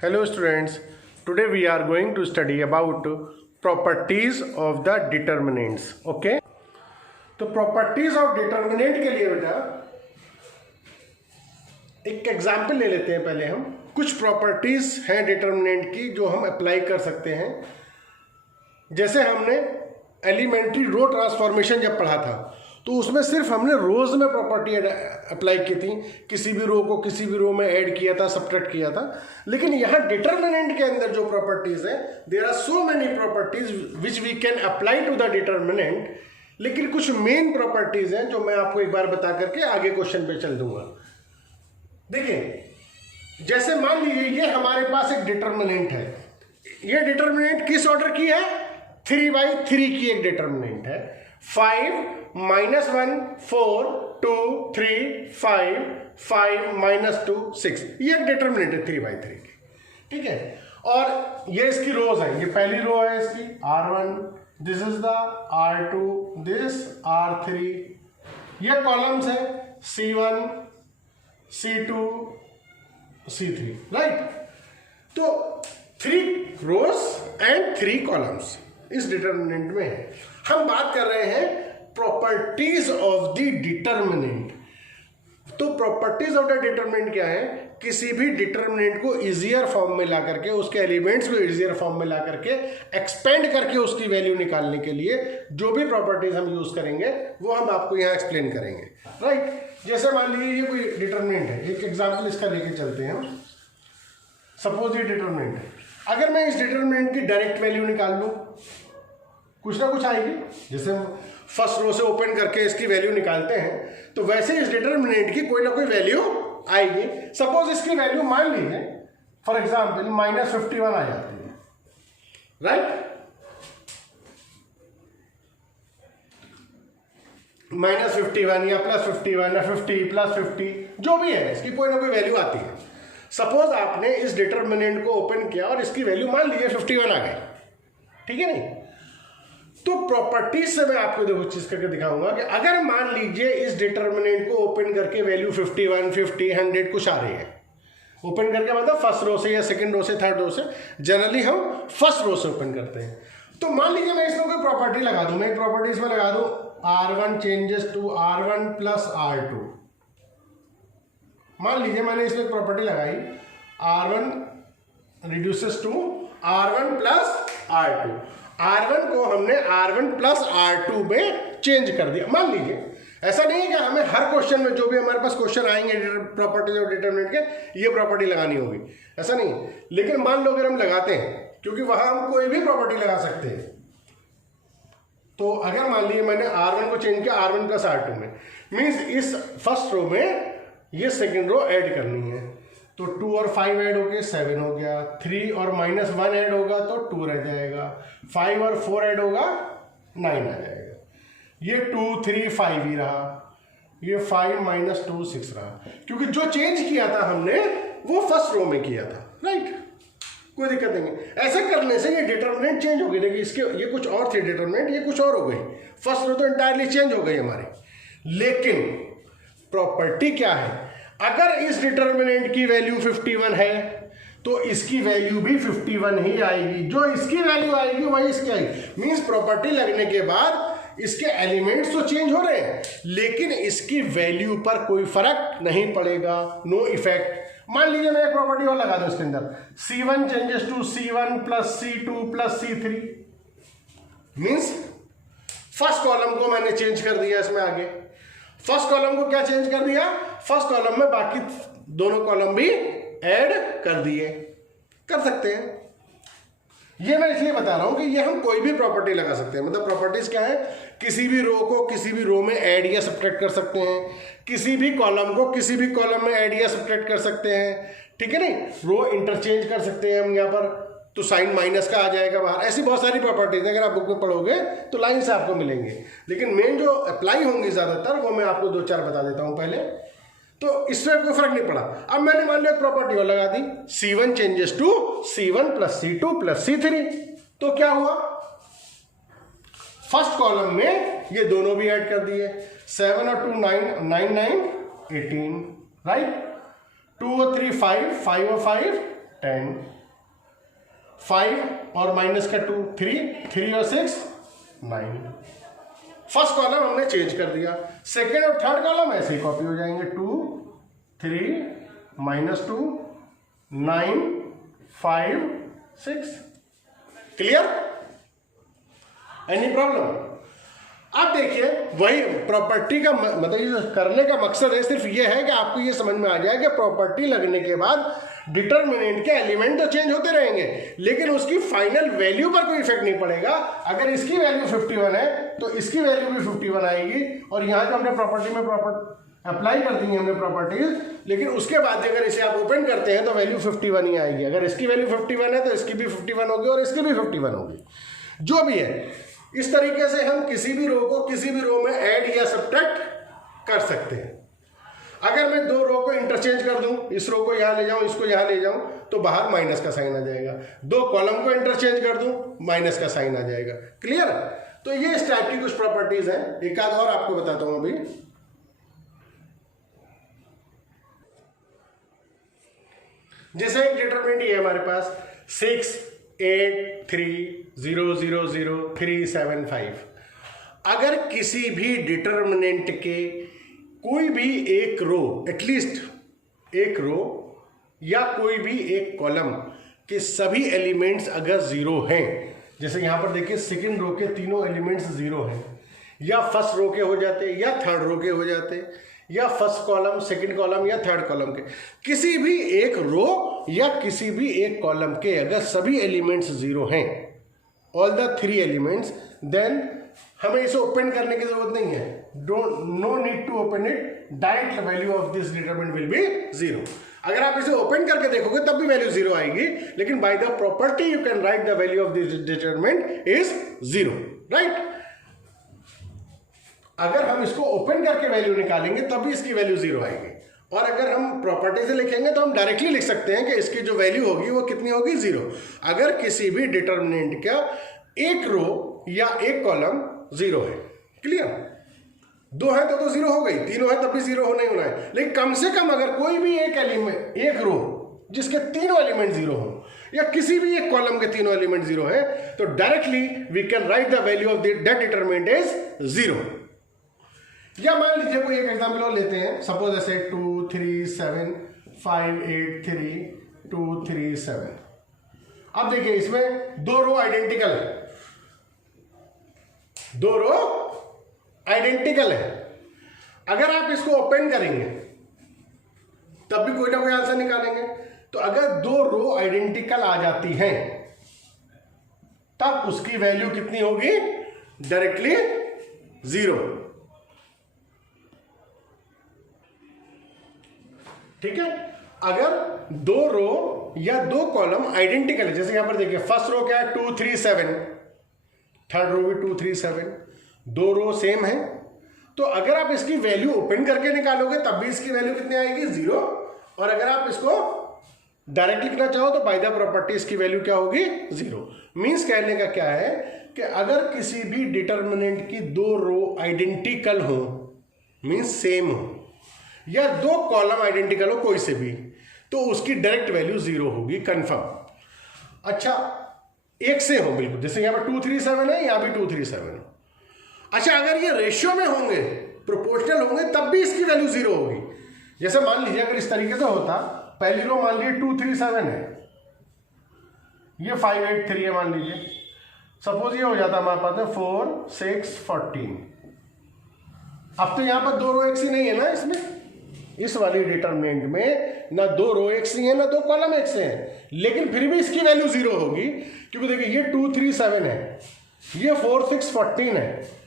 Hello students, today we are going to study about properties of the determinants. Okay, तो properties of determinant के लिए बेटा एक example ले लेते हैं। पहले हम कुछ प्रॉपर्टीज हैं डिटर्मिनेंट की जो हम अप्लाई कर सकते हैं। जैसे हमने एलिमेंट्री रो ट्रांसफॉर्मेशन जब पढ़ा था तो उसमें सिर्फ हमने रोज में प्रॉपर्टी अप्लाई की थी, किसी भी रो को किसी भी रो में ऐड किया था, सब्ट्रैक्ट किया था। लेकिन यहाँ डिटर्मिनेंट के अंदर जो प्रॉपर्टीज है, there are so many properties which we can apply to the determinant. लेकिन कुछ मेन प्रॉपर्टीज हैं जो मैं आपको एक बार बता करके आगे क्वेश्चन पे चल दूंगा। देखिए, जैसे मान लीजिए ये हमारे पास एक डिटर्मिनेंट है। ये डिटर्मिनेंट किस ऑर्डर की है? 3/3 की एक डिटर्मिनेंट है। 5 -1 4 2 3 5 5 -2 6, ये एक डिटर्मिनेंट है 3/3 की। ठीक है, और ये इसकी रोज है। ये पहली रो है इसकी R1, this is the R2, this R3। ये कॉलम्स है C1 C2 C3, राइट। तो 3 रोज एंड 3 कॉलम्स इस डिटर्मिनेंट में है। हम बात कर रहे हैं प्रॉपर्टीज ऑफ द डिटर्मिनेंट। तो प्रॉपर्टीज ऑफ द डिटर्मिनेंट क्या है? किसी भी डिटर्मिनेंट को इजियर फॉर्म में ला करके, उसके एलिमेंट्स को इजियर फॉर्म में ला करके एक्सपेंड करके उसकी वैल्यू निकालने के लिए जो भी प्रॉपर्टीज हम यूज करेंगे वो हम आपको यहाँ एक्सप्लेन करेंगे, राइट। जैसे मान लीजिए ये कोई डिटर्मिनेंट है, एक एग्जाम्पल इसका लेके चलते हैं हम। सपोज ये डिटर्मिनेंट है। अगर मैं इस डिटर्मिनेंट की डायरेक्ट वैल्यू निकाल लूँ, कुछ ना कुछ आएगी। जैसे हम फर्स्ट रो से ओपन करके इसकी वैल्यू निकालते हैं तो वैसे इस डिटर्मिनेंट की कोई ना कोई वैल्यू आएगी। सपोज इसकी वैल्यू मान लीजिए फॉर एग्जाम्पल -51 आ जाती है, राइट। -51 या +51 या 50 +50 जो भी है, इसकी कोई ना कोई वैल्यू आती है। सपोज आपने इस डिटर्मिनेंट को ओपन किया और इसकी वैल्यू मान लीजिए 51 आ गई, ठीक है नहीं। तो प्रॉपर्टीज से मैं आपको देखो चीज करके दिखाऊंगा कि अगर मान लीजिए इस डिटर्मिनेंट को ओपन करके वैल्यू 51 50 100 कुछ आ रही है। ओपन करके मतलब फर्स्ट रो से या सेकंड रो से थर्ड रो से, जनरली हम फर्स्ट रो से ओपन करते हैं। तो मान लीजिए मैं इसमें कोई प्रॉपर्टी लगा दूं, मैं एक प्रॉपर्टी इसमें लगा दूं R1 changes to R1 + R2। मान लीजिए मैंने इसमें प्रॉपर्टी लगाई R1 reduces to R1 + R2। R1 को हमने R1 + R2 में चेंज कर दिया। मान लीजिए, ऐसा नहीं है कि हमें हर क्वेश्चन में जो भी हमारे पास क्वेश्चन आएंगे प्रॉपर्टीज और डिटर्मिनेंट के, ये प्रॉपर्टी लगानी होगी, ऐसा नहीं। लेकिन मान लो अगर हम लगाते हैं, क्योंकि वहां हम कोई भी प्रॉपर्टी लगा सकते हैं। तो अगर मान लीजिए मैंने R1 को चेंज किया R1 + R2 में, मीन्स इस फर्स्ट रो में ये सेकेंड रो ऐड करनी है। तो 2 और 5 ऐड हो गए 7 हो गया, 3 और -1 ऐड होगा तो 2 रह जाएगा, 5 और 4 ऐड होगा 9 आ जाएगा। ये 2 3 5 ही रहा, ये 5 -2 6 रहा, क्योंकि जो चेंज किया था हमने वो फर्स्ट रो में किया था, राइट। कोई दिक्कत नहीं है। ऐसे करने से ये डिटर्मिनेंट चेंज हो गई। देखिए इसके ये कुछ और थे डिटर्मिनेंट, ये कुछ और हो गई। फर्स्ट रो तो इंटायरली चेंज हो गई हमारी। लेकिन प्रॉपर्टी क्या है? अगर इस डिटर्मिनेंट की वैल्यू 51 है तो इसकी वैल्यू भी 51 ही आएगी। जो इसकी वैल्यू आएगी वही इसकी आएगी। मींस प्रॉपर्टी लगने के बाद इसके एलिमेंट्स तो चेंज हो रहे हैं लेकिन इसकी वैल्यू पर कोई फर्क नहीं पड़ेगा, नो इफेक्ट। मान लीजिए मैं एक प्रॉपर्टी और लगा दूं इसके अंदर, C1 changes to C1 + C2 + C3। Means first column को मैंने चेंज कर दिया इसमें आगे। फर्स्ट कॉलम को क्या चेंज कर दिया? फर्स्ट कॉलम में बाकी दोनों कॉलम भी ऐड कर दिए। कर सकते हैं। ये मैं इसलिए बता रहा हूं कि ये हम कोई भी प्रॉपर्टी लगा सकते हैं। मतलब प्रॉपर्टीज क्या है? किसी भी रो को किसी भी रो में ऐड या सब्ट्रैक्ट कर सकते हैं, किसी भी कॉलम को किसी भी कॉलम में ऐड या सब्ट्रैक्ट कर सकते हैं, ठीक है नहीं। रो इंटरचेंज कर सकते हैं हम यहाँ पर, तो साइन माइनस का आ जाएगा बाहर। ऐसी बहुत सारी प्रॉपर्टीज हैं, अगर आप बुक में पढ़ोगे तो लाइन से आपको मिलेंगे। लेकिन मेन जो अप्लाई होंगी ज़्यादातर वो मैं आपको 2-4 बता देता हूँ पहले। तो इसमें कोई फर्क नहीं पड़ा। अब मैंने मान लो एक प्रॉपर्टी और लगा दी, C1 changes to C1 + C2 + C3। तो क्या हुआ? फर्स्ट कॉलम में ये दोनों भी ऐड कर दिए। 7 और 2 9 9 9 18, राइट। 2 और 3 5 5 और 5 10, 5 और माइनस का 2 3 और 6 9। फर्स्ट कॉलम हमने चेंज कर दिया, सेकेंड और थर्ड कॉलम ऐसे ही कॉपी हो जाएंगे। 2 3 -2 9 5 6। क्लियर? Any problem? अब देखिए, वही प्रॉपर्टी का मतलब ये करने का मकसद है सिर्फ ये है कि आपको ये समझ में आ जाए कि प्रॉपर्टी लगने के बाद डिटर्मिनेंट के एलिमेंट तो चेंज होते रहेंगे, लेकिन उसकी फाइनल वैल्यू पर कोई इफेक्ट नहीं पड़ेगा। अगर इसकी वैल्यू 51 है तो इसकी वैल्यू भी 51 आएगी, और यहाँ जो हमने प्रॉपर्टी में अप्लाई कर दी है हमने प्रॉपर्टीज, लेकिन उसके बाद अगर इसे आप ओपन करते हैं तो वैल्यू 51 ही आएगी। अगर इसकी वैल्यू 51 है तो इसकी भी 51 होगी और इसकी भी 51 होगी, जो भी है। इस तरीके से हम किसी भी रो को किसी भी रो में ऐड या सब्ट्रैक्ट कर सकते हैं। अगर मैं दो रो को इंटरचेंज कर दूं, इस रो को यहाँ ले जाऊं, इसको यहाँ ले जाऊं, तो बाहर माइनस का साइन आ जाएगा। दो कॉलम को इंटरचेंज कर दूं, माइनस का साइन आ जाएगा। क्लियर? तो ये इस टाइप की कुछ प्रॉपर्टीज हैं। एक आध और आपको बताता हूं अभी। जैसे एक डिटरमिनेंट ये हमारे पास 6 8 3 0 0 0 3 7 5। अगर किसी भी डिटरमिनेंट के कोई भी एक रो, एटलीस्ट एक रो या कोई भी एक कॉलम के सभी एलिमेंट्स अगर जीरो हैं, जैसे यहां पर देखिए सेकंड रो के तीनों एलिमेंट्स जीरो हैं, या फर्स्ट रो के हो जाते या थर्ड रो के हो जाते, या फर्स्ट कॉलम सेकंड कॉलम या थर्ड कॉलम के, किसी भी एक रो या किसी भी एक कॉलम के अगर सभी एलिमेंट्स जीरो हैं, ऑल द 3 एलिमेंट्स, देन हमें इसे ओपन करने की जरूरत नहीं है। No need to open it, direct value of this determinant will be 0। अगर आप इसे ओपन करके देखोगे तब भी वैल्यू 0 आएगी, लेकिन by the property you can write the value of this determinant is 0, right? अगर हम इसको ओपन करके वैल्यू निकालेंगे तब भी इसकी वैल्यू 0 आएगी, और अगर हम प्रॉपर्टी से लिखेंगे तो हम डायरेक्टली लिख सकते हैं कि इसकी जो वैल्यू होगी वो कितनी होगी, 0। अगर किसी भी डिटरमिनेंट का एक रो या एक कॉलम 0 है। क्लियर? दो है तो 0 हो गई, तीनों है तब भी 0 होना ही होना है, लेकिन कम से कम अगर कोई भी एक एलिमेंट, एक रो जिसके तीनों एलिमेंट 0 हो, या किसी भी एक कॉलम के तीनों एलिमेंट 0 है, तो directly we can write the value of that determinant is 0। या मान लीजिए कोई एक एग्जाम्पल और लेते हैं, सपोज ऐसे 2 3 7 5 8 3 2 3 7। अब देखिए इसमें दो रो आइडेंटिकल है, दो रो आइडेंटिकल है। अगर आप इसको ओपन करेंगे तब भी कोई ना कोई आंसर निकालेंगे। तो अगर दो रो आइडेंटिकल आ जाती हैं तब उसकी वैल्यू कितनी होगी, डायरेक्टली 0। ठीक है? अगर दो रो या दो कॉलम आइडेंटिकल है, जैसे यहां पर देखिए फर्स्ट रो क्या है 2 3 7, थर्ड रो भी 2 3 7, दो रो सेम है, तो अगर आप इसकी वैल्यू ओपन करके निकालोगे तब भी इसकी वैल्यू कितनी आएगी, 0। और अगर आप इसको डायरेक्ट लिखना चाहो तो बाय द प्रॉपर्टी इसकी वैल्यू क्या होगी, 0। मीन्स कहने का क्या है कि अगर किसी भी डिटरमिनेंट की दो रो आइडेंटिकल हो, मीन्स सेम हो, या दो कॉलम आइडेंटिकल हो कोई से भी, तो उसकी डायरेक्ट वैल्यू 0 होगी, कंफर्म। अच्छा, एक से हो बिल्कुल, जैसे यहां पर 2 3 7 है, यहां भी 2 3 7 है। अच्छा, अगर ये रेशियो में होंगे, प्रोपोर्शनल होंगे, तब भी इसकी वैल्यू 0 होगी। जैसे मान लीजिए अगर इस तरीके से होता, पहली रो मान लीजिए 2 3 7 है, ये 5 8 3 है मान लीजिए, सपोज ये हो जाता हमारे पास में 4 6 14। अब तो यहां पर दो रो एक सी नहीं है ना, इसमें इस वाली डिटरमिनेंट में ना दो रो एक सी है ना दो कॉलम एक से हैं, लेकिन फिर भी इसकी वैल्यू 0 होगी, क्योंकि देखिए ये 2 3 7 है, ये 4 6 14 है।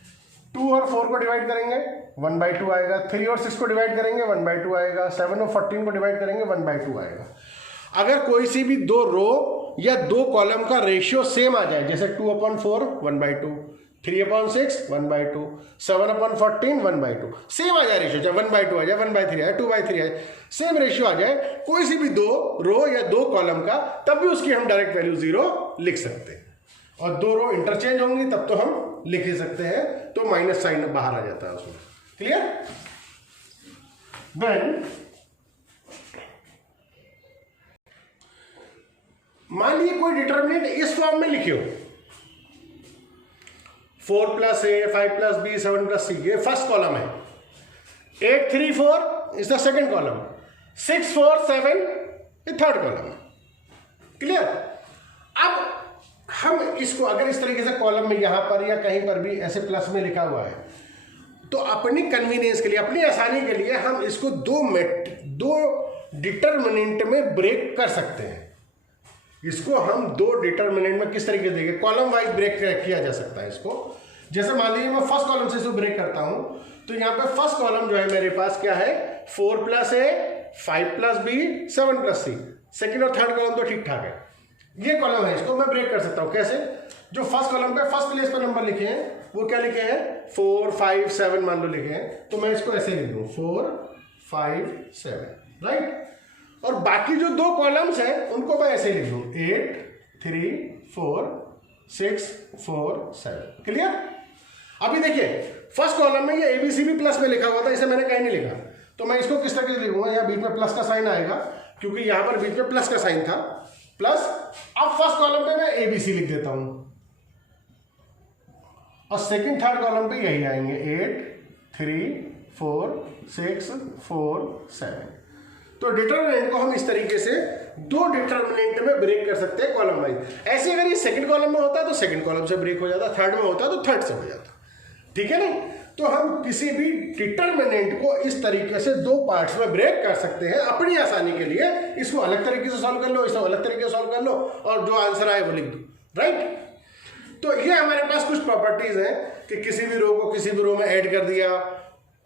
2 और 4 को डिवाइड करेंगे 1/2 आएगा, 3 और 6 को डिवाइड करेंगे 1/2 आएगा, 7 और 14 को डिवाइड करेंगे 1/2 आएगा। अगर कोई सी भी दो रो या दो कॉलम का रेशियो सेम आ जाए, जैसे 2/4 1/2, 3/6 1/2, 7/14 1/2, सेम आ जाए रेशियो, चाहे 1/2 आ जाए, 1/3 आए, 2/3 आए, सेम रेशियो आ जाए कोई सी भी दो रो या दो कॉलम का, तब भी उसकी हम डायरेक्ट वैल्यू 0 लिख सकते हैं। और दो रो इंटरचेंज होंगी तब तो हम लिख ही सकते हैं, तो माइनस साइन बाहर आ जाता है उसमें। क्लियर? देन मान लीजिए कोई डिटर्मिनेंट इस फॉर्म में लिखे हो 4 + a 5 + b 7 + c, ये फर्स्ट कॉलम है। 8 3 4 इज द सेकेंड कॉलम, 6 4 7 ये थर्ड कॉलम। क्लियर? अब हम इसको अगर इस तरीके से कॉलम में यहां पर या कहीं पर भी ऐसे प्लस में लिखा हुआ है तो अपनी कन्वीनियंस के लिए, अपनी आसानी के लिए हम इसको दो डिटर्मिनेंट में ब्रेक कर सकते हैं। इसको हम दो डिटर्मिनेंट में किस तरीके से देंगे, कॉलम वाइज ब्रेक किया जा सकता है इसको। जैसे मान लीजिए मैं फर्स्ट कॉलम से इसको ब्रेक करता हूं तो यहां पे फर्स्ट कॉलम जो है मेरे पास क्या है, 4 + a 5 + b 7 + c। सेकेंड और थर्ड कॉलम तो ठीक ठाक है, ये कॉलम है, इसको मैं ब्रेक कर सकता हूं। कैसे? जो फर्स्ट कॉलम पे फर्स्ट प्लेस पर नंबर लिखे हैं वो क्या लिखे हैं, 4 5 7 मान लो लिखे हैं, तो मैं इसको ऐसे लिख दूं 4 5 7, राइट। और बाकी जो दो कॉलम्स हैं उनको मैं ऐसे लिख दूं 8 3 4 6 4 7। क्लियर? अभी देखिए फर्स्ट कॉलम में ये ABCB प्लस में लिखा हुआ था, इसे मैंने कहीं नहीं लिखा, तो मैं इसको किस तरीके से लिखूंगा, यहाँ बीच में प्लस का साइन आएगा क्योंकि यहां पर बीच में प्लस का साइन था, प्लस। अब फर्स्ट कॉलम पे मैं ABC लिख देता हूं और सेकंड थर्ड कॉलम पे यही आएंगे 8 3 4 6 4 7। तो डिटर्मिनेंट को हम इस तरीके से दो डिटर्मिनेंट में ब्रेक कर सकते हैं कॉलम वाइज। ऐसे अगर ये सेकंड कॉलम में होता तो सेकंड कॉलम से ब्रेक हो जाता, थर्ड में होता तो थर्ड से हो जाता। ठीक है नहीं? तो हम किसी भी डिटर्मिनेंट को इस तरीके से दो पार्ट्स में ब्रेक कर सकते हैं अपनी आसानी के लिए। इसको अलग तरीके से सॉल्व कर लो, इसको अलग तरीके से सॉल्व कर लो और जो आंसर आए वो लिख दो, राइट। तो ये हमारे पास कुछ प्रॉपर्टीज हैं कि किसी भी रो को किसी भी रो में ऐड कर दिया,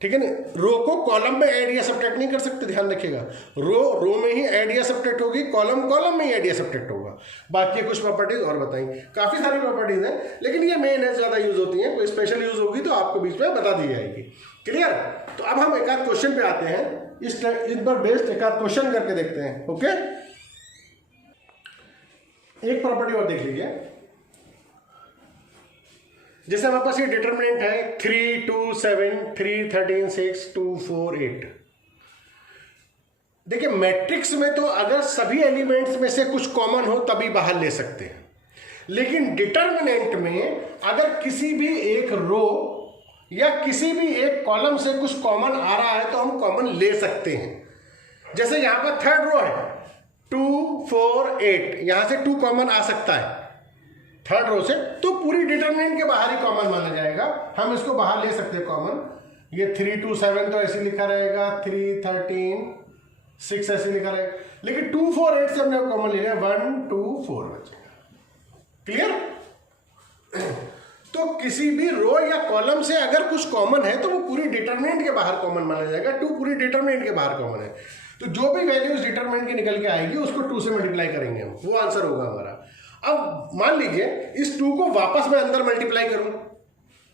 ठीक है ना। रो को कॉलम में ऐड या सब्ट्रैक्ट नहीं कर सकते, ध्यान रखिएगा। रो में ही ऐड या सब्ट्रैक्ट होगी, कॉलम में ही ऐड या सब्ट्रैक्ट होगा। बाकी कुछ प्रॉपर्टीज और बताएंगे, काफी सारी प्रॉपर्टीज हैं लेकिन ये मेन है, ज्यादा यूज होती हैं। कोई स्पेशल यूज होगी तो आपको बीच में बता दी जाएगी। क्लियर? तो अब हम एक आध क्वेश्चन पे आते हैं, इस पर बेस्ड एक आध क्वेश्चन करके देखते हैं। ओके, एक प्रॉपर्टी और देख लीजिए। जैसे हमारे पास ये डिटर्मिनेंट है 3 2 7 3 13 6 2 4 8। देखिए मैट्रिक्स में तो अगर सभी एलिमेंट्स में से कुछ कॉमन हो तभी बाहर ले सकते हैं, लेकिन डिटर्मिनेंट में अगर किसी भी एक रो या किसी भी एक कॉलम से कुछ कॉमन आ रहा है तो हम कॉमन ले सकते हैं। जैसे यहां पर थर्ड रो है 2 4 8, यहां से 2 कॉमन आ सकता है थर्ड रो से, तो पूरी डिटर्मिनेंट के बाहर ही कॉमन माना जाएगा, हम इसको बाहर ले सकते हैं कॉमन। ये 3 2 7 तो ऐसे लिखा रहेगा, 3 13 6 ऐसे लिखा रहेगा, लेकिन 2 4 8 से हमने कॉमन ले लिया, 1 2 4 बचेगा। क्लियर? तो किसी भी रो या कॉलम से अगर कुछ कॉमन है तो वो पूरी डिटर्मिनेंट के बाहर कॉमन माना जाएगा। 2 पूरी डिटर्मिनेंट के बाहर कॉमन है, तो जो भी वैल्यूज डिटर्मिनेंट की निकल के आएगी उसको 2 से मल्टीप्लाई करेंगे हम, वो आंसर होगा हमारा। अब मान लीजिए इस 2 को वापस मैं अंदर मल्टीप्लाई करूं,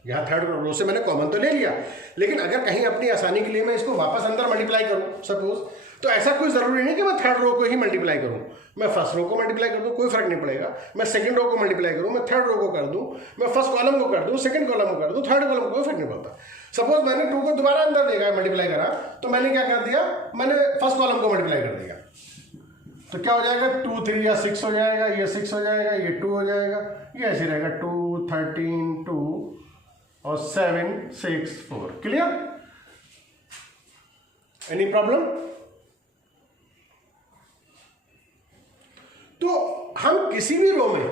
यहां थर्ड रो से मैंने कॉमन तो ले लिया, लेकिन अगर कहीं अपनी आसानी के लिए मैं इसको वापस अंदर मल्टीप्लाई करूं सपोज, तो ऐसा कोई जरूरी नहीं कि मैं थर्ड रो को ही मल्टीप्लाई करूं। मैं फर्स्ट रो को मल्टीप्लाई कर दूं, कोई फर्क नहीं पड़ेगा। मैं सेकंड रो को मल्टीप्लाई करूं, मैं थर्ड रो को कर दूं, मैं फर्स्ट कॉलम को कर दूं, सेकंड कॉलम को कर दूं, थर्ड कॉलम को, कोई फर्क नहीं पड़ता। सपोज मैंने 2 को दोबारा अंदर देखा मल्टीप्लाई करा, तो मैंने क्या कर दिया, मैंने फर्स्ट कॉलम को मल्टीप्लाई कर दिया, तो क्या हो जाएगा 2 3 या 6 हो जाएगा, ये 6 हो जाएगा, ये 2 हो जाएगा, ये ऐसे रहेगा 2 13 2 और 7 6 4। क्लियर? Any problem? तो हम किसी भी रो में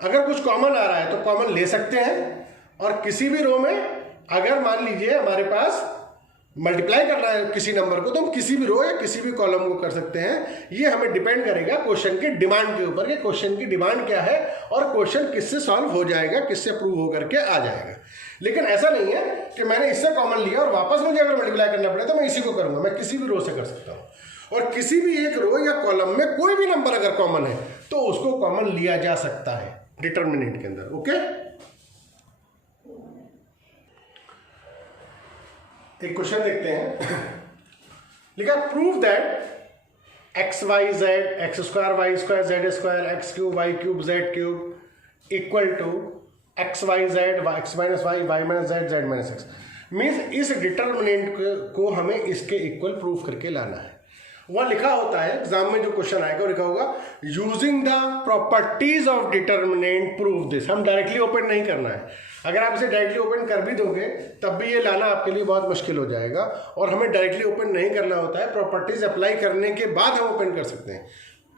अगर कुछ कॉमन आ रहा है तो कॉमन ले सकते हैं, और किसी भी रो में अगर मान लीजिए हमारे पास मल्टीप्लाई करना है किसी नंबर को, तो हम किसी भी रो या किसी भी कॉलम को कर सकते हैं। ये हमें डिपेंड करेगा क्वेश्चन की डिमांड के ऊपर कि क्वेश्चन की डिमांड क्या है और क्वेश्चन किससे सॉल्व हो जाएगा, किससे प्रूव होकर के आ जाएगा। लेकिन ऐसा नहीं है कि मैंने इससे कॉमन लिया और वापस मुझे अगर मल्टीप्लाई करना पड़े तो मैं इसी को करूंगा, मैं किसी भी रो से कर सकता हूं। और किसी भी एक रो या कॉलम में कोई भी नंबर अगर कॉमन है तो उसको कॉमन लिया जा सकता है डिटर्मिनेंट के अंदर। ओके, एक क्वेश्चन देखते हैं। लिखा prove that x Y Z x square y square z square x cube y cube z cube equal to x Y Z x minus Y Y minus z z minus x. Means इस determinant को हमें इसके equal proof करके लाना है। वहाँ लिखा होता है, एग्जाम में जो क्वेश्चन आएगा वो लिखा होगा using the properties of determinant prove this. हम डायरेक्टली ओपन नहीं करना है, अगर आप इसे डायरेक्टली ओपन कर भी दोगे तब भी ये लाना आपके लिए बहुत मुश्किल हो जाएगा, और हमें डायरेक्टली ओपन नहीं करना होता है, प्रॉपर्टीज अप्लाई करने के बाद हम ओपन कर सकते हैं,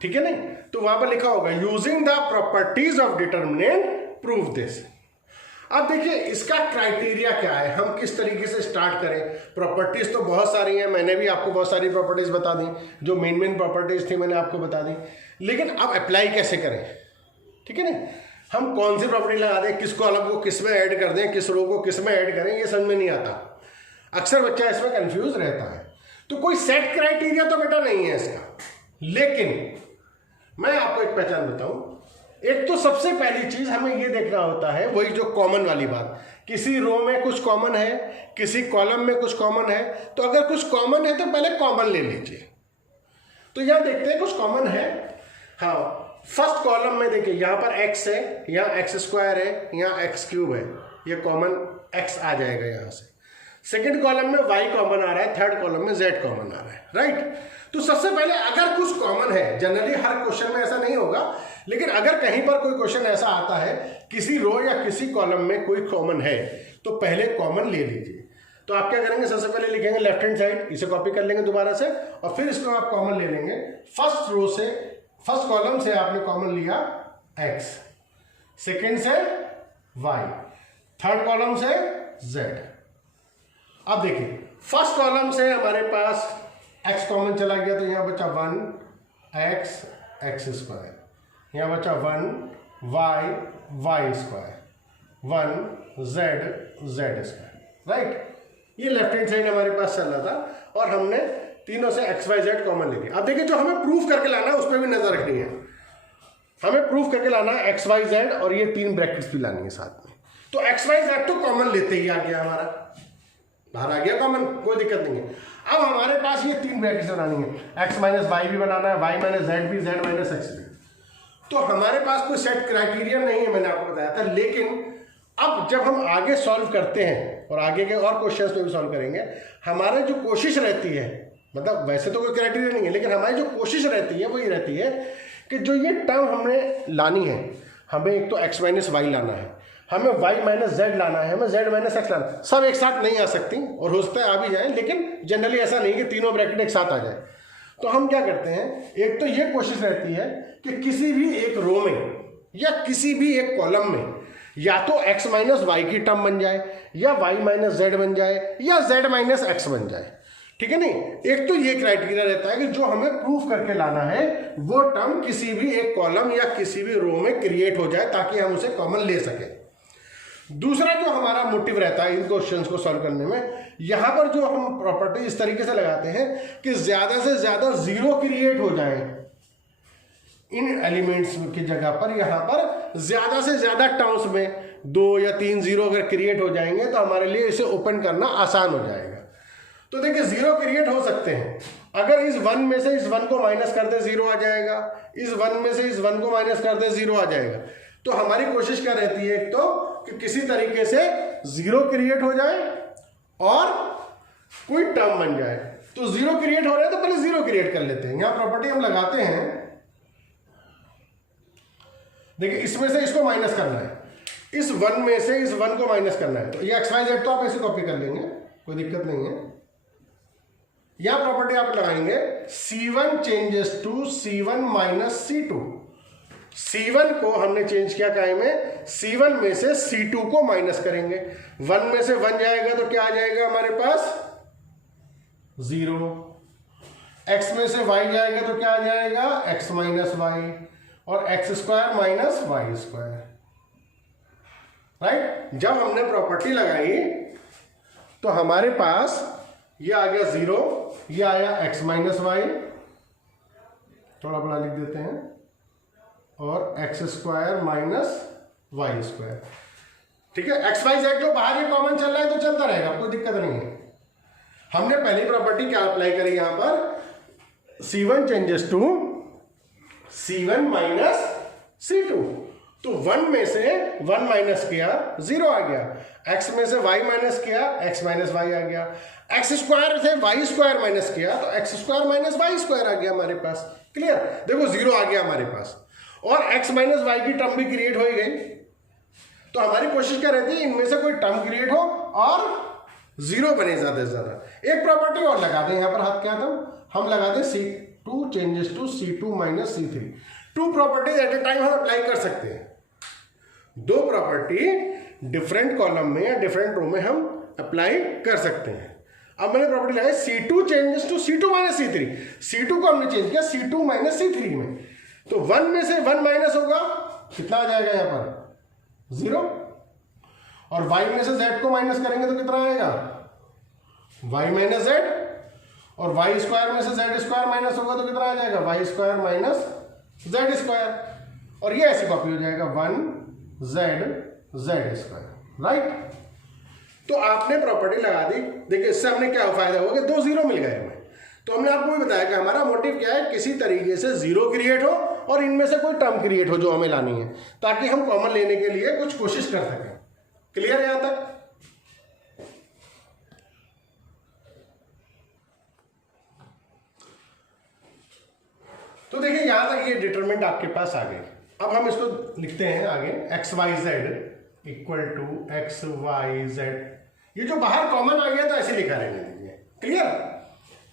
ठीक है नहीं। तो वहाँ पर लिखा होगा using the properties of determinant prove this. अब देखिए इसका क्राइटेरिया क्या है, हम किस तरीके से स्टार्ट करें। प्रॉपर्टीज तो बहुत सारी हैं, मैंने भी आपको बहुत सारी प्रॉपर्टीज बता दी, जो मेन प्रॉपर्टीज थी मैंने आपको बता दी, लेकिन अब अप्लाई कैसे करें, ठीक है ना। हम कौन सी प्रॉपर्टी लगा दें, किस कॉलम को किस में ऐड कर दें, किस रो को किस में ऐड करें, ये समझ में नहीं आता। अक्सर बच्चा इसमें कंफ्यूज रहता है। तो कोई सेट क्राइटेरिया तो बेटा नहीं है इसका, लेकिन मैं आपको एक पहचान बताऊं। एक तो सबसे पहली चीज हमें ये देखना होता है, वही जो कॉमन वाली बात, किसी रो में कुछ कॉमन है, किसी कॉलम में कुछ कॉमन है। तो अगर कुछ कॉमन है तो पहले कॉमन ले लीजिए। तो यहां देखते हैं कुछ कॉमन है। हाँ, फर्स्ट कॉलम में देखिए यहाँ पर x है, यहाँ x स्क्वायर है, यहाँ x क्यूब है, ये कॉमन x आ जाएगा यहाँ से। सेकंड कॉलम में y कॉमन आ रहा है, थर्ड कॉलम में z कॉमन आ रहा है, राइट। तो सबसे पहले अगर कुछ कॉमन है, जनरली हर क्वेश्चन में ऐसा नहीं होगा, लेकिन अगर कहीं पर कोई क्वेश्चन ऐसा आता है किसी रो या किसी कॉलम में कोई कॉमन है, तो पहले कॉमन ले लीजिए। तो आप क्या करेंगे, सबसे पहले लिखेंगे लेफ्ट हैंड साइड, इसे कॉपी कर लेंगे दोबारा से, और फिर इसको आप कॉमन ले लेंगे। फर्स्ट रो से, फर्स्ट कॉलम से आपने कॉमन लिया x, सेकेंड से y, थर्ड कॉलम से z। अब देखिए फर्स्ट कॉलम से हमारे पास x कॉमन चला गया, तो यहाँ बचा 1x स्क्वायर, यहाँ बचा 1y square, 1z square, right. ये लेफ्ट हैंड साइड हमारे पास चल रहा था, और हमने तीनों से x y z कॉमन ले लिया। अब देखिए जो हमें प्रूफ करके लाना है उस पर भी नजर रखनी है। हमें प्रूफ करके लाना है x y z, और ये तीन ब्रैकेट्स भी लानी है साथ में। तो x y z तो कॉमन लेते ही आ गया, हमारा बाहर आ गया कॉमन, कोई दिक्कत नहीं है। अब हमारे पास ये तीन ब्रैकेट्स बनानी है, x माइनस वाई भी बनाना है, y माइनस जेड भी, z माइनस एक्स भी। तो हमारे पास कोई सेट क्राइटेरिया नहीं है, मैंने आपको बताया था। लेकिन अब जब हम आगे सॉल्व करते हैं, और आगे के और क्वेश्चंस में भी सॉल्व करेंगे, हमारी जो कोशिश रहती है, मतलब वैसे तो कोई क्राइटेरिया नहीं है, लेकिन हमारी जो कोशिश रहती है वो ये रहती है कि जो ये टर्म हमने लानी है, हमें एक तो x माइनस वाई लाना है, हमें y माइनस जेड लाना है, हमें z माइनस एक्स लाना है। सब एक साथ नहीं आ सकती, और हो सकता है आ भी जाए, लेकिन जनरली ऐसा नहीं कि तीनों ब्रैकेट एक साथ आ जाए। तो हम क्या करते हैं, एक तो ये कोशिश रहती है कि किसी भी एक रो में या किसी भी एक कॉलम में या तो x माइनस वाई की टर्म बन जाए, या y माइनस जेड बन जाए, या z माइनस एक्स बन जाए, ठीक है नहीं। एक तो ये क्राइटेरिया रहता है कि जो हमें प्रूफ करके लाना है वो टर्म किसी भी एक कॉलम या किसी भी रो में क्रिएट हो जाए, ताकि हम उसे कॉमन ले सकें। दूसरा जो हमारा मोटिव रहता है इन क्वेश्चंस को सॉल्व करने में, यहां पर जो हम प्रॉपर्टी इस तरीके से लगाते हैं कि ज्यादा से ज्यादा जीरो क्रिएट हो जाए इन एलिमेंट्स की जगह पर। यहां पर ज्यादा से ज्यादा टर्म्स में 2 या 3 जीरो अगर क्रिएट हो जाएंगे तो हमारे लिए इसे ओपन करना आसान हो जाएगा। तो देखिए जीरो क्रिएट हो सकते हैं, अगर इस 1 में से इस 1 को माइनस कर दे जीरो आ जाएगा, इस 1 में से इस 1 को माइनस कर दे जीरो आ जाएगा। तो हमारी कोशिश क्या रहती है, एक तो कि किसी तरीके से जीरो क्रिएट हो जाए और कोई टर्म बन जाए। तो जीरो क्रिएट हो रहा है तो पहले जीरो क्रिएट कर लेते हैं। यहां प्रॉपर्टी हम लगाते हैं, देखिए इसमें से इसको माइनस करना है, इस 1 में से इस 1 को माइनस करना है। तो ये एक्स वाई जेड तो आप ऐसे कॉपी कर लेंगे, कोई दिक्कत नहीं है। यहां प्रॉपर्टी आप लगाएंगे C1 changes to C1 minus C2। C1 को हमने चेंज किया काय में, C1 में से C2 को माइनस करेंगे। 1 में से 1 जाएगा तो क्या आ जाएगा हमारे पास 0। x में से y जाएगा तो क्या आ जाएगा x माइनस वाई, और x square minus Y square, right. जब हमने प्रॉपर्टी लगाई तो हमारे पास ये आ गया 0, ये आया x माइनस वाई, थोड़ा बड़ा लिख देते हैं, और x square minus Y square, ठीक है। एक्स वाई जेड जो बाहर ये कॉमन चल रहा है तो चलता रहेगा, कोई दिक्कत नहीं है। हमने पहली प्रॉपर्टी क्या अप्लाई करी यहां पर, C1 changes to C1 minus C2। तो 1 में से 1 माइनस किया 0 आ गया। x में से y माइनस किया, x माइनस वाई आ गया। एक्स स्क्वायर से वाई स्क्वायर माइनस किया तो X square minus Y square आ गया हमारे पास। क्लियर, देखो जीरो आ गया हमारे पास और x माइनस वाई की टर्म भी क्रिएट हो गई। तो हमारी कोशिश क्या रहती है, इनमें से कोई टर्म क्रिएट हो और जीरो बने ज्यादा से ज्यादा। एक प्रॉपर्टी और लगा दें यहाँ पर, हाथ क्या था, हम लगा दें C2 changes to C2 minus C3। Two properties at a time हम अप्लाई कर सकते हैं। दो प्रॉपर्टी डिफरेंट कॉलम में या डिफरेंट रो में हम अप्लाई कर सकते हैं। अब मैंने प्रॉपर्टी लगाई C2 changes to C2 minus C3। C2 को हमने चेंज किया C2 माइनस C3 में, तो 1 में से 1 माइनस होगा, कितना आ जाएगा यहाँ पर, 0। और y में से z को माइनस करेंगे तो कितना आएगा, y माइनस z। और y स्क्वायर में से z स्क्वायर माइनस होगा तो कितना आ जाएगा, y square minus z square. और ये ऐसे कॉपी हो जाएगा 1z स्क्वायर, राइट। तो आपने प्रॉपर्टी लगा दी। देखिए इससे हमने क्या फायदा हुआ कि 2 जीरो मिल गए हमें। तो हमने आपको भी बताया कि हमारा मोटिव क्या है, किसी तरीके से जीरो क्रिएट हो और इनमें से कोई टर्म क्रिएट हो जो हमें लानी है, ताकि हम कॉमन लेने के लिए कुछ कोशिश कर सकें। क्लियर यहां तक? तो देखिए यहां तक ये डिटरमिनेंट आपके पास आ गई। अब हम इसको लिखते हैं आगे, x Y z equal to x Y z. ये जो बाहर कॉमन आ गया तो ऐसे लिखा रहने दीजिए। क्लियर,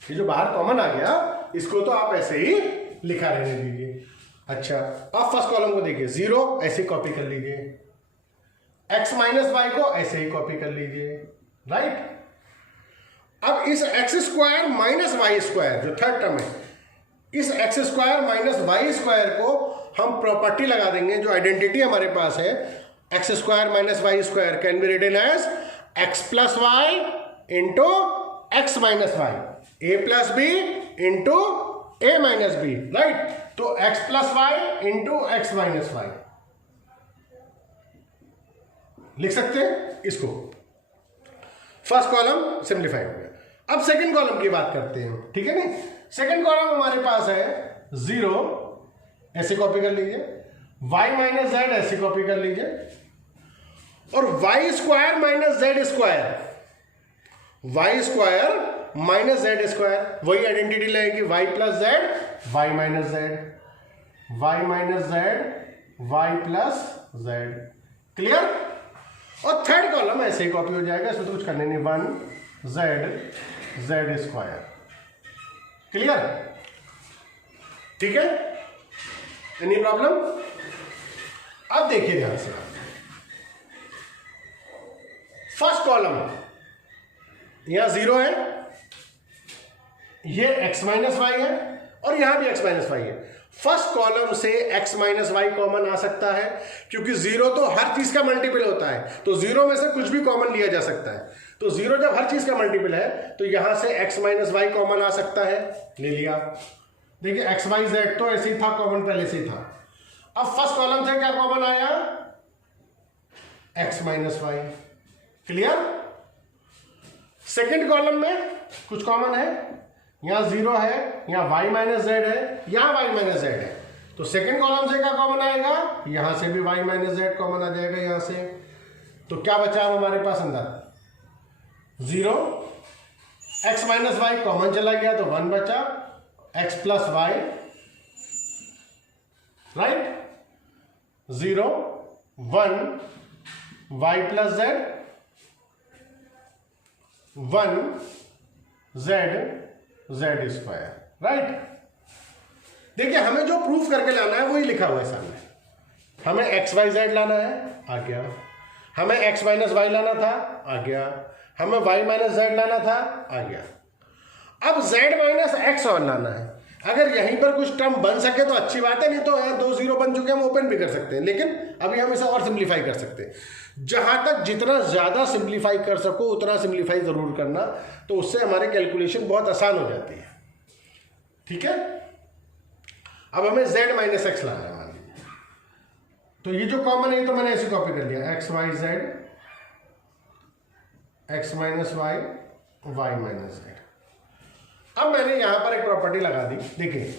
ये जो बाहर कॉमन आ गया इसको तो आप ऐसे ही लिखा रहने दीजिए। अच्छा, अब फर्स्ट कॉलम को देखिए, 0 ऐसे कॉपी कर लीजिए, x माइनस वाई को ऐसे ही कॉपी कर लीजिए, राइट। अब इस x square minus Y square जो थर्ड टर्म है, इस x square minus Y square को हम प्रॉपर्टी लगा देंगे। जो आइडेंटिटी हमारे पास है, X square minus Y square can be written as X plus Y into X minus Y, A plus B into A minus B, right. तो X plus Y into X minus Y लिख सकते हैं इसको। First column simplify हो गया। अब second column की बात करते हैं, ठीक है नहीं। सेकंड कॉलम हमारे पास है 0, ऐसे कॉपी कर लीजिए, y माइनस जेड ऐसे कॉपी कर लीजिए, और y square minus Z square, y square minus Z square, वही आइडेंटिटी लगेगी, y plus Z y minus z, y minus z y plus Z. Clear. और थर्ड कॉलम ऐसे ही कॉपी हो जाएगा, इसमें तो कुछ करने नहीं, 1 जेड स्क्वायर। क्लियर, ठीक है, एनी प्रॉब्लम? अब देखिए ध्यान से, फर्स्ट कॉलम यहां 0 है, ये x माइनस वाई है और यहां भी x माइनस वाई है। फर्स्ट कॉलम से x माइनस वाई कॉमन आ सकता है, क्योंकि 0 तो हर चीज का मल्टीपल होता है, तो 0 में से कुछ भी कॉमन लिया जा सकता है। तो 0 जब हर चीज का मल्टीपल है तो यहां से x माइनस वाई कॉमन आ सकता है, ले लिया। देखिए एक्स वाई जेड तो ऐसे ही था, कॉमन पहले से ही था। अब फर्स्ट कॉलम से क्या कॉमन आया, x minus y. Clear. Second column में कुछ कॉमन है, यहां 0 है, यहां y माइनस जेड है, यहां y माइनस जेड है, तो सेकेंड कॉलम से क्या कॉमन आएगा, यहां से भी y माइनस जेड कॉमन आ जाएगा यहां से। तो क्या बचा हमारे पास अंदर, 0, x माइनस वाई कॉमन चला गया तो 1 बचा, x plus y, right, 0 1 y plus z 1 z square, right. देखिए हमें जो प्रूफ करके लाना है वही लिखा हुआ है सामने। हमें एक्स वाई जेड लाना है, आ गया। हमें एक्स माइनस वाई लाना था, आ गया। हमें वाई माइनस जेड लाना था, आ गया। अब जेड माइनस एक्स और लाना है। अगर यहीं पर कुछ टर्म बन सके तो अच्छी बात है, नहीं तो यहाँ 2 0 बन चुके हैं, हम ओपन भी कर सकते हैं, लेकिन अभी हम इसे और सिंप्लीफाई कर सकते हैं। जहां तक जितना ज्यादा सिंप्लीफाई कर सको उतना सिंप्लीफाई जरूर करना, तो उससे हमारे कैलकुलेशन बहुत आसान हो जाती है, ठीक है। अब हमें z माइनस एक्स लाना है, मान लीजिए। तो ये जो कॉमन है तो मैंने ऐसे कॉपी कर लिया, x Y Z, x minus Y, Y minus z. अब मैंने यहां पर एक प्रॉपर्टी लगा दी। देखिए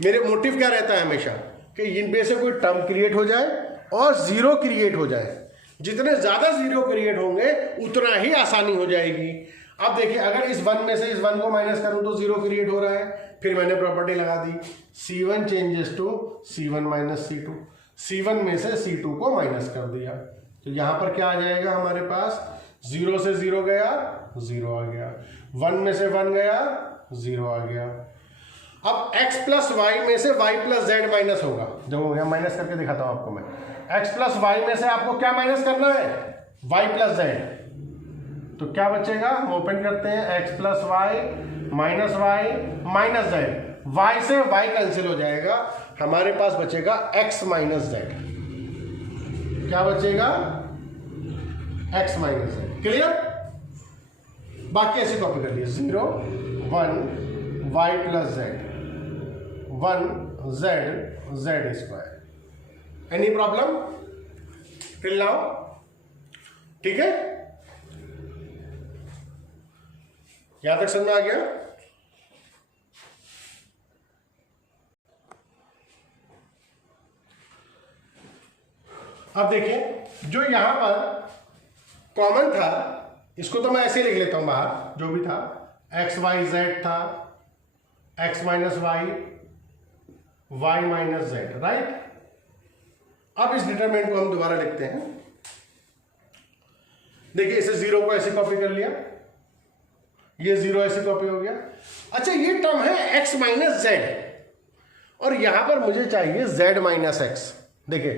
मेरे मोटिव क्या रहता है हमेशा, कि इनमें से कोई टर्म क्रिएट हो जाए और 0 क्रिएट हो जाए, जितने ज़्यादा जीरो क्रिएट होंगे उतना ही आसानी हो जाएगी। अब देखिए, अगर इस 1 में से इस 1 को माइनस करूं तो जीरो क्रिएट हो रहा है। फिर मैंने प्रॉपर्टी लगा दी, C1 changes to C1 minus C2। C1 में से C2 को माइनस कर दिया, तो यहाँ पर क्या आ जाएगा हमारे पास, 0 से 0 गया, 0 आ गया। 1 में से 1 गया, 0 आ गया। अब x प्लस वाई में से y प्लस जेड माइनस होगा, जब हो गया माइनस करके दिखाता हूँ आपको मैं। x प्लस वाई में से आपको क्या माइनस करना है, y प्लस जेड। तो क्या बचेगा, हम ओपन करते हैं, x plus y minus y minus z, y से y कैंसिल हो जाएगा, हमारे पास बचेगा x माइनस जेड। क्या बचेगा, x माइनस जेड। क्लियर? बाकी ऐसे कॉपी कर लिए, 0 1 y plus z, 1 z Z square. Any problem till now? ठीक है, यहां तक समझ में आ गया? अब देखिए, जो यहां पर कॉमन था इसको तो मैं ऐसे लिख लेता हूं बाहर, जो भी था एक्स वाई जेड था, x minus Y, Y minus z, right. अब इस डिटरमिनेंट को हम दोबारा लिखते हैं। देखिए, इसे 0 को ऐसे कॉपी कर लिया, ये 0 ऐसे कॉपी हो गया। अच्छा, ये टर्म है x माइनस जेड, और यहां पर मुझे चाहिए z माइनस एक्स। देखिए,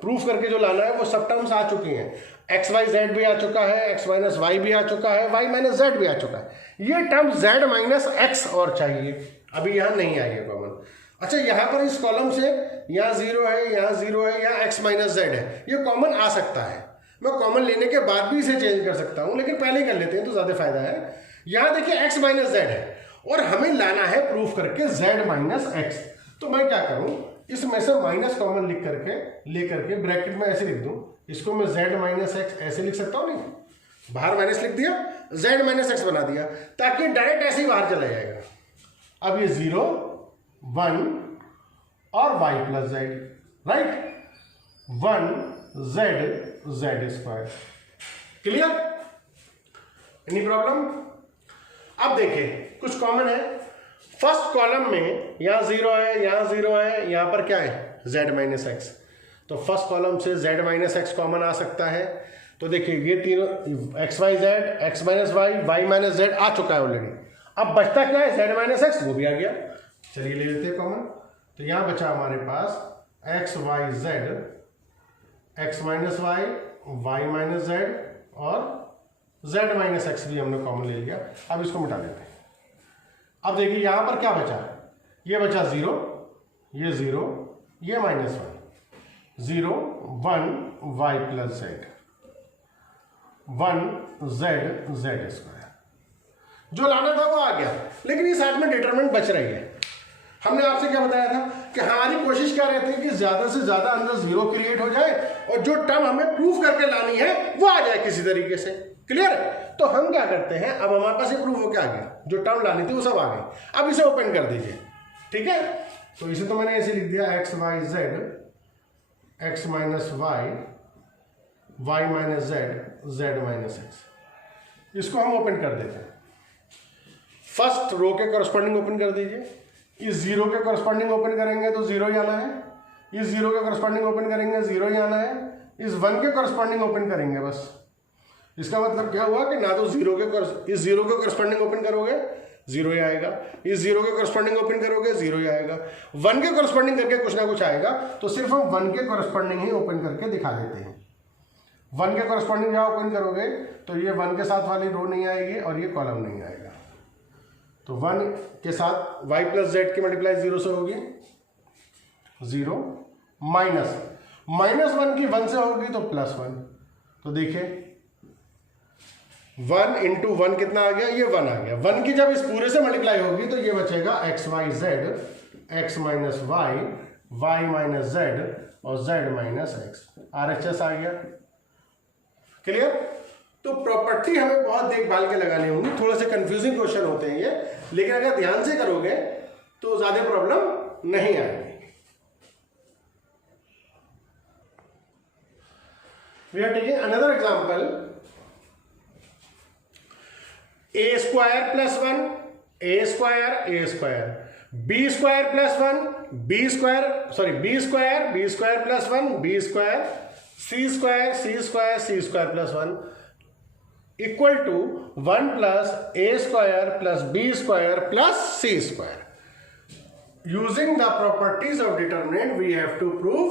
प्रूफ करके जो लाना है वो सब टर्म्स आ चुकी हैं, एक्स वाई जेड भी आ चुका है, एक्स माइनस वाई भी आ चुका है, वाई माइनस जेड भी आ चुका है। ये टर्म z माइनस एक्स और चाहिए, अभी यहां नहीं आई है कॉमन। अच्छा, यहां पर इस कॉलम से यहाँ 0 है, यहाँ 0 है, यहाँ x माइनस जेड है, ये कॉमन आ सकता है। मैं कॉमन लेने के बाद भी इसे चेंज कर सकता हूं, लेकिन पहले ही कर लेते हैं तो ज्यादा फायदा है। यहां देखिए x माइनस जेड है और हमें लाना है प्रूफ करके z माइनस एक्स। तो मैं क्या करूं, इसमें से माइनस कॉमन लिख करके लेकर के ब्रैकेट में ऐसे लिख दूं, इसको मैं z माइनस एक्स ऐसे लिख सकता हूं, नहीं बाहर माइनस लिख दिया, z माइनस एक्स बना दिया, ताकि डायरेक्ट ऐसे ही बाहर चला जाएगा। अब ये 0 1 और y plus Z, right, 1 z Z square. Clear? Any problem? अब देखिए, कुछ कॉमन है। फर्स्ट कॉलम में यहाँ 0 है, यहाँ 0 है, यहाँ पर क्या है, z माइनस एक्स। तो फर्स्ट कॉलम से z माइनस एक्स कॉमन आ सकता है। तो देखिए, ये तीनों X Y Z, x minus Y, Y minus Z आ चुका है ऑलरेडी। अब बचता क्या है, z माइनस एक्स, वो भी आ गया। चलिए ले लेते हैं कॉमन। तो यहाँ बचा हमारे पास X Y Z, x minus Y, Y minus Z, और z माइनस एक्स भी हमने कॉमन ले लिया। अब इसको मिटा देते हैं। अब देखिए, यहां पर क्या बचा, ये बचा 0, ये 0, ये -1, 0 1 y plus z, 1 z square. जो लाना था वो आ गया, लेकिन ये साथ में डिटरमिनेंट बच रही है। हमने आपसे क्या बताया था कि हमारी कोशिश क्या रहती है कि ज्यादा से ज्यादा अंदर 0 क्रिएट हो जाए और जो टर्म हमें प्रूफ करके लानी है वो आ जाए किसी तरीके से। क्लियर? तो हम क्या करते हैं, अब हमारे पास ये प्रूफ हो क्या आ गया, जो टर्म लानी थी वो सब आ गई। अब इसे ओपन कर दीजिए, ठीक है। तो इसे तो मैंने ऐसे लिख दिया, x Y Z, x minus Y, Y minus z, z minus x. इसको हम ओपन कर देते हैं। फर्स्ट रो के कॉरस्पॉन्डिंग ओपन कर दीजिए। इस 0 के कॉरस्पॉन्डिंग ओपन करेंगे तो 0 ही आना है, इस 0 के कॉरस्पॉन्डिंग ओपन करेंगे 0 ही आना है, इस 1 के कॉरस्पॉन्डिंग ओपन करेंगे बस। इसका मतलब क्या हुआ कि ना तो इस 0 के कॉरस्पॉन्डिंग ओपन करोगे 0 ही आएगा, इस 0 के कॉरस्पॉन्डिंग ओपन करोगे 0 ही आएगा, 1 के कॉरस्पॉन्डिंग करके कुछ ना कुछ आएगा। तो सिर्फ हम 1 के कॉरस्पॉन्डिंग ही ओपन करके दिखा देते हैं। 1 के कॉरस्पॉन्डिंग जहाँ ओपन करोगे तो ये 1 के साथ वाली रो नहीं आएगी और ये कॉलम नहीं आएगा। तो 1 के साथ y प्लस जेड की मल्टीप्लाई 0 से होगी, 0 माइनस 1 की 1 से होगी तो +1। तो देखिए 1 इंटू 1 कितना आ गया, ये 1 आ गया। 1 की जब इस पूरे से मल्टीप्लाई होगी तो ये बचेगा x Y Z, x minus Y, Y minus Z और जेड माइनस एक्स, RHS आ गया। क्लियर? तो प्रॉपर्टी हमें बहुत देखभाल के लगानी होंगी, थोड़े से कंफ्यूजिंग क्वेश्चन होते हैं ये, लेकिन अगर ध्यान से करोगे तो ज्यादा प्रॉब्लम नहीं आएगी। We are taking another example, a square plus 1 a square, b square plus 1 B square plus 1 B square, C square plus 1 equal to 1 plus A square plus B square plus C square. Using the properties of determinant, we have to prove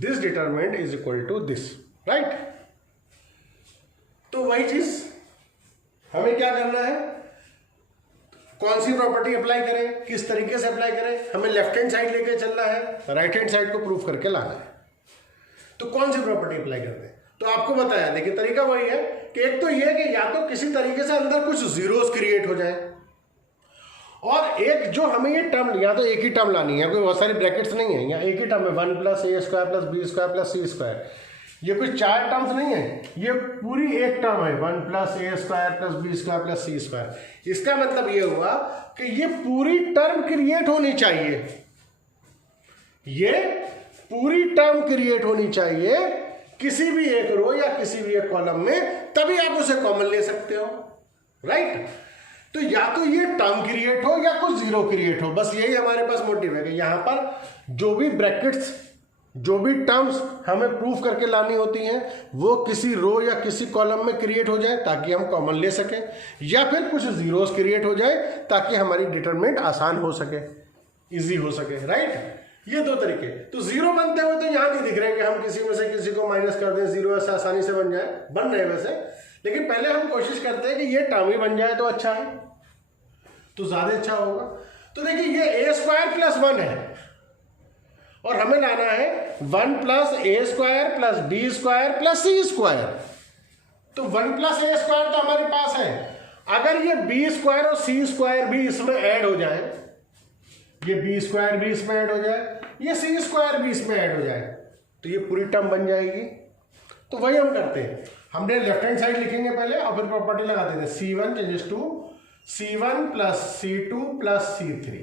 this determinant is equal to this, right? तो वही चीज हमें क्या करना है, कौन सी property apply करें, किस तरीके से अप्लाई करें, हमें लेफ्ट हैंड साइड लेके चलना है, राइट हैंड साइड को प्रूव करके लाना है. तो कौन सी प्रॉपर्टी अप्लाई करते हैं, तो आपको बताया, देखिए तरीका वही है कि एक तो ये कि या तो किसी तरीके से अंदर कुछ जीरोस क्रिएट हो जाए, और एक जो हमें ये टर्म, या तो एक ही टर्म लानी है, कोई बहुत सारी ब्रैकेट्स नहीं है, या एक ही टर्म है 1 प्लस ए square plus B square plus सी स्क्वायर. ये कोई 4 टर्म्स नहीं है, ये पूरी एक टर्म है 1 प्लस ए square plus B square plus सी स्क्वायर. इसका मतलब ये हुआ कि ये पूरी टर्म क्रिएट होनी चाहिए, ये पूरी टर्म क्रिएट होनी चाहिए किसी भी एक रो या किसी भी एक कॉलम में, तभी आप उसे कॉमन ले सकते हो, राइट? तो या तो ये टर्म क्रिएट हो या कुछ जीरो क्रिएट हो, बस यही हमारे पास मोटिव है कि यहां पर जो भी ब्रैकेट्स, जो भी टर्म्स हमें प्रूफ करके लानी होती हैं वो किसी रो या किसी कॉलम में क्रिएट हो जाए ताकि हम कॉमन ले सकें, या फिर कुछ जीरोस क्रिएट हो जाए ताकि हमारी डिटरमिनेंट आसान हो सके, इजी हो सके, राइट? ये दो तरीके. तो जीरो बनते हुए तो यहां नहीं दिख रहे कि हम किसी में से किसी को माइनस कर दें, जीरो ऐसा आसानी से बन जाए, बन रहे वैसे, लेकिन पहले हम कोशिश करते हैं कि ये टर्म ही बन जाए तो अच्छा है, तो ज्यादा अच्छा होगा. तो देखिए ये ए स्क्वायर प्लस 1 है और हमें लाना है 1 प्लस ए square plus B square plus सी स्क्वायर. तो 1 प्लस ए स्क्वायर तो हमारे पास है, अगर ये बी स्क्वायर और सी स्क्वायर भी इसमें ऐड हो जाए, ये बी स्क्वायर भी इसमें ऐड हो जाए, ये सी स्क्वायर भी इसमें ऐड हो जाए, तो ये पूरी टर्म बन जाएगी. तो वही हम करते हैं, हमने लेफ्ट हैंड साइड लिखेंगे पहले और फिर प्रॉपर्टी लगाते थे, C1 changes to C1 plus C2 plus C3.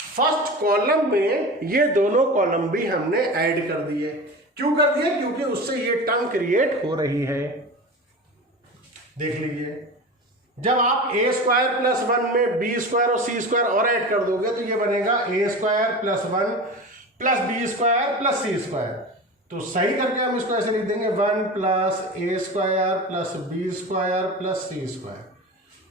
First column में ये दोनों कॉलम भी हमने ऐड कर दिए. क्यों कर दिए? क्योंकि उससे ये टर्म क्रिएट हो रही है. देख लीजिए, जब आप ए स्क्वायर प्लस 1 में बी स्क्वायर और सी स्क्वायर और ऐड कर दोगे तो ये बनेगा A square plus 1 plus B square plus C square. तो सही करके हम इसको ऐसे लिख देंगे 1 प्लस ए square plus B square plus सी स्क्वायर.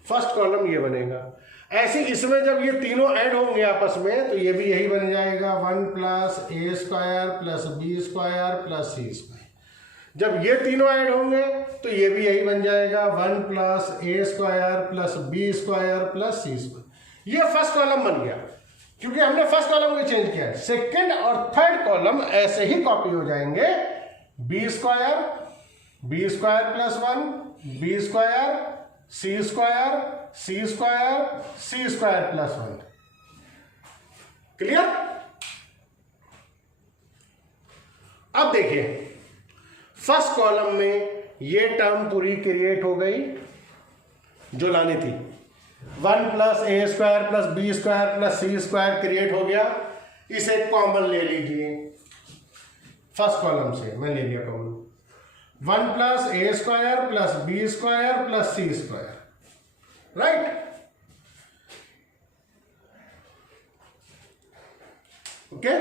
फर्स्ट कॉलम ये बनेगा. ऐसे इसमें जब ये तीनों ऐड होंगे आपस में तो ये भी यही बन जाएगा 1 प्लस ए square plus B square plus सी स्क्वायर. जब ये तीनों ऐड होंगे तो ये भी यही बन जाएगा 1 प्लस ए square plus B square plus सी स्क्वायर. ये फर्स्ट कॉलम बन गया क्योंकि हमने फर्स्ट कॉलम को चेंज किया है. सेकेंड और थर्ड कॉलम ऐसे ही कॉपी हो जाएंगे, B square plus 1 B square सी स्क्वायर सी स्क्वायर प्लस 1. क्लियर? अब देखिए फर्स्ट कॉलम में ये टर्म पूरी क्रिएट हो गई जो लानी थी. 1 प्लस ए square plus B square plus सी स्क्वायर क्रिएट हो गया. इसे कॉमन ले लीजिए, फर्स्ट कॉलम से मैं ले लिया कॉमन. 1 प्लस ए square plus B square plus सी स्क्वायर, राइट? ओके.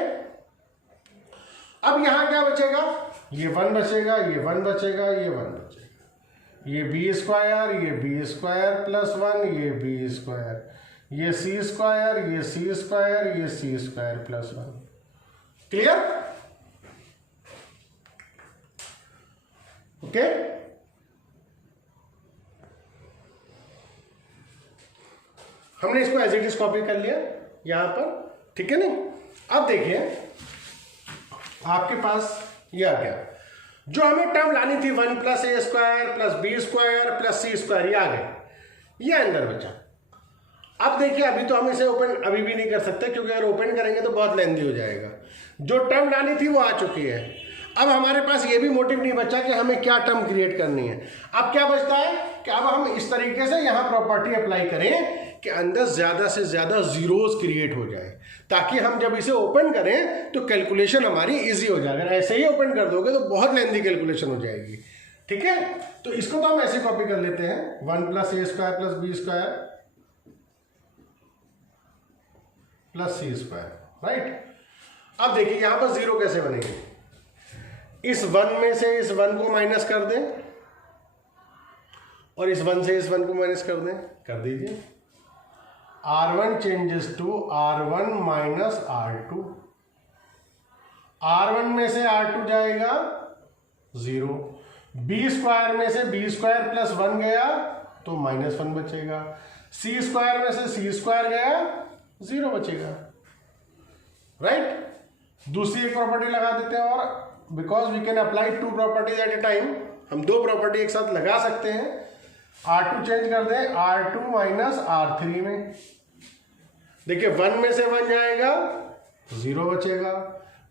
अब यहां क्या बचेगा? ये 1 बचेगा, ये 1 बचेगा, ये 1 बचेगा. ये बी स्क्वायर प्लस 1 ये बी स्क्वायर, ये सी स्क्वायर ये सी स्क्वायर प्लस 1. क्लियर? ओके. हमने इसको एज इट इज कॉपी कर लिया यहां पर, ठीक है नहीं? अब देखिए आपके पास ये आ गया, जो हमें टर्म लानी थी 1 प्लस ए square plus B square plus सी स्क्वायर, ये आ गए, ये अंदर बचा. अब देखिए अभी तो हम इसे ओपन अभी भी नहीं कर सकते क्योंकि अगर ओपन करेंगे तो बहुत लेंथी हो जाएगा. जो टर्म लानी थी वो आ चुकी है. अब हमारे पास ये भी मोटिव नहीं बचा कि हमें क्या टर्म क्रिएट करनी है. अब क्या बचता है कि अब हम इस तरीके से यहां प्रॉपर्टी अप्लाई करें कि अंदर ज्यादा से ज्यादा जीरोस क्रिएट हो जाए ताकि हम जब इसे ओपन करें तो कैलकुलेशन हमारी इजी हो जाए। अगर ऐसे ही ओपन कर दोगे तो बहुत लेंथी कैलकुलेशन हो जाएगी। ठीक है, तो इसको तो हम ऐसे कॉपी कर लेते हैं 1 + a² + b² + c², राइट। अब देखिए यहां पर 0 कैसे बनेंगे, इस 1 में से इस 1 को माइनस कर दें और इस 1 से इस 1 को माइनस कर दें, कर दीजिए। R1 changes to R1 minus R2, R1 में से R2 जाएगा 0, b² में से b² + 1 गया तो -1 बचेगा, c² में से c² गया 0 बचेगा, राइट। दूसरी एक प्रॉपर्टी लगा देते हैं, और because we can apply 2 properties at a time, हम 2 प्रॉपर्टी एक साथ लगा सकते हैं। R2 चेंज कर दें R2 माइनस R3 में, देखिए 1 में से 1 जाएगा 0 बचेगा,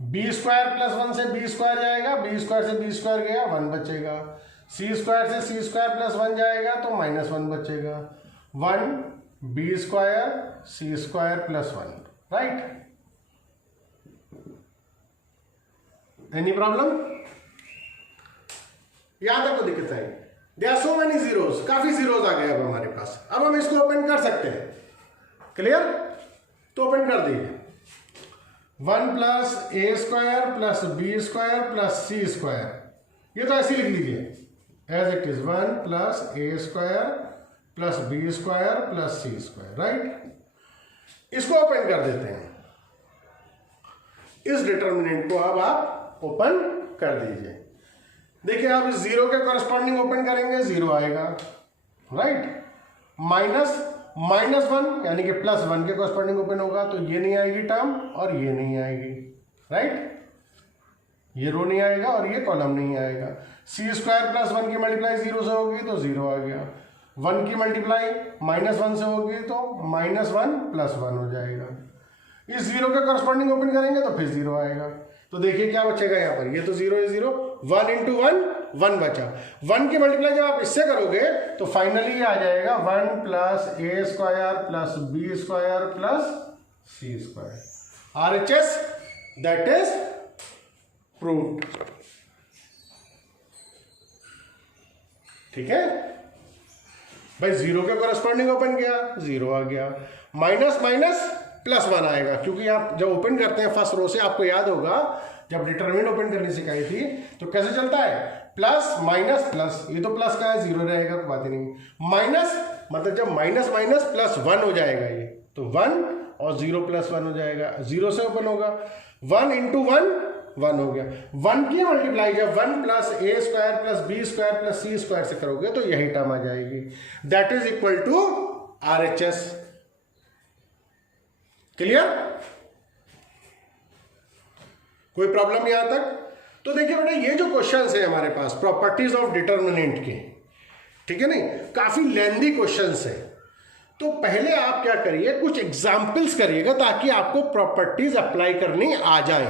b² + 1 से b² जाएगा, b² से b² गया 1 बचेगा, c² से c² + 1 जाएगा तो -1 बचेगा, 1 b² c² + 1, right. Any problem? यहां तक को दिक्कत आई? There are so many zeros, काफी जीरोस आ गए अब हमारे पास। अब हम इसको ओपन कर सकते हैं, क्लियर? तो ओपन कर दीजिए 1 + a² + b² + c², ये तो ऐसे लिख लीजिए as it is 1 + a² + b² + c², right. इसको ओपन कर देते हैं, इस डिटर्मिनेंट को अब आप ओपन कर दीजिए। देखिए आप इस 0 के कॉरस्पॉन्डिंग ओपन करेंगे 0 आएगा, राइट। -1 यानी कि +1 के कॉरस्पॉन्डिंग ओपन होगा तो ये नहीं आएगी टर्म और ये नहीं आएगी, राइट। ये रो नहीं आएगा और ये कॉलम नहीं आएगा। c² + 1 की मल्टीप्लाई 0 से होगी तो 0 आ गया, 1 की मल्टीप्लाई -1 से होगी तो -1 + 1 हो जाएगा। इस 0 के कॉरस्पॉन्डिंग ओपन करेंगे तो फिर 0 आएगा। तो देखिए क्या बचेगा यहाँ पर, ये तो 0 है 0, 1 × 1 1 बचा। 1 की मल्टीप्लाई जब आप इससे करोगे तो फाइनली ये आ जाएगा 1 + a² + b² + c²। RHS that is proved. ठीक है भाई, 0 के कॉरस्पॉन्डिंग ओपन किया 0 आ गया, माइनस +1 आएगा, क्योंकि आप जब ओपन करते हैं फर्स्ट रो से, आपको याद होगा जब डिटरमिनेंट ओपन करनी सिखाई थी तो कैसे चलता है, प्लस माइनस प्लस, ये तो प्लस का है 0 रहेगा, कोई बात ही नहीं। माइनस मतलब जब माइनस +1 हो जाएगा ये, तो 1 और 0 + 1 हो जाएगा, 0 से ओपन होगा, 1 × 1 1 हो गया। 1 की मल्टीप्लाई जब 1 + a² + b² + c² से करोगे तो यही टर्म आ जाएगी, that is equal to RHS। Clear? कोई प्रॉब्लम यहां तक? तो देखिए बेटा, ये जो क्वेश्चंस है हमारे पास प्रॉपर्टीज ऑफ डिटर्मिनेंट के, ठीक है नहीं, काफी लेंदी क्वेश्चंस है। तो पहले आप क्या करिए, कुछ एग्जाम्पल्स करिएगा ताकि आपको प्रॉपर्टीज अप्लाई करनी आ जाए,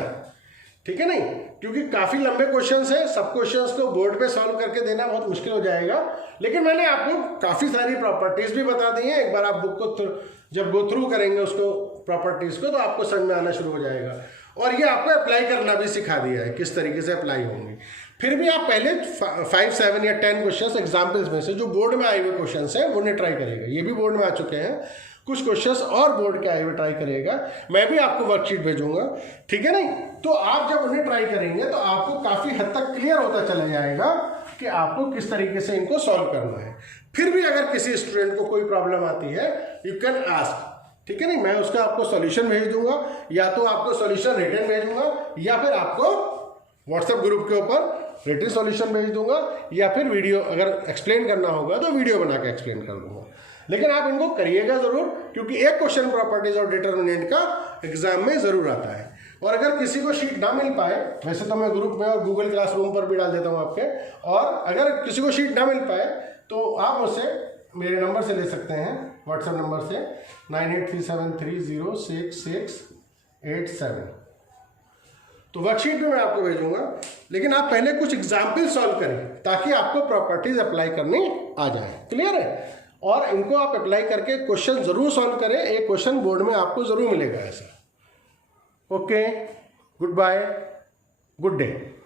ठीक है नहीं, क्योंकि काफी लंबे क्वेश्चंस है, सब क्वेश्चंस को बोर्ड पे सॉल्व करके देना बहुत मुश्किल हो जाएगा। लेकिन मैंने आपको काफी सारी प्रॉपर्टीज भी बता दी हैं, एक बार आप बुक को जब गो थ्रू करेंगे उसको प्रॉपर्टीज को, तो आपको समझ में आना शुरू हो जाएगा। और ये आपको अप्लाई करना भी सिखा दिया है, किस तरीके से अप्लाई होंगे। फिर भी आप पहले 5, 7 या 10 क्वेश्चंस एग्जाम्पल्स में से जो बोर्ड में आए हुए क्वेश्चंस हैं उन्हें ट्राई करेगा। ये भी बोर्ड में आ चुके हैं, कुछ क्वेश्चंस और बोर्ड के आए हुए ट्राई करिएगा, मैं भी आपको वर्कशीट भेजूंगा, ठीक है नहीं। तो आप जब उन्हें ट्राई करेंगे तो आपको काफ़ी हद तक क्लियर होता चला जाएगा कि आपको किस तरीके से इनको सॉल्व करना है। फिर भी अगर किसी स्टूडेंट को कोई प्रॉब्लम आती है, यू कैन आस्क, ठीक है नहीं, मैं उसका आपको सॉल्यूशन भेज दूंगा, या तो आपको सॉल्यूशन रिटन भेजूंगा, या फिर आपको व्हाट्सएप ग्रुप के ऊपर रिटन सॉल्यूशन भेज दूंगा, या फिर वीडियो अगर एक्सप्लेन करना होगा तो वीडियो बना के एक्सप्लेन कर दूंगा। लेकिन आप इनको करिएगा ज़रूर, क्योंकि एक क्वेश्चन प्रॉपर्टीज और डिटर्मिनेंट का एग्जाम में ज़रूर आता है। और अगर किसी को शीट ना मिल पाए, वैसे तो मैं ग्रुप में और गूगल क्लासरूम पर भी डाल देता हूँ आपके, और अगर किसी को शीट ना मिल पाए तो आप मुझसे मेरे नंबर से ले सकते हैं, व्हाट्सएप नंबर से 9837306687। तो वर्कशीट भी मैं आपको भेजूंगा, लेकिन आप पहले कुछ एग्जाम्पल सॉल्व करें ताकि आपको प्रॉपर्टीज अप्लाई करनी आ जाए। क्लियर है? और इनको आप अप्लाई करके क्वेश्चन जरूर सॉल्व करें, एक क्वेश्चन बोर्ड में आपको जरूर मिलेगा ऐसा। Okay, good bye, good day.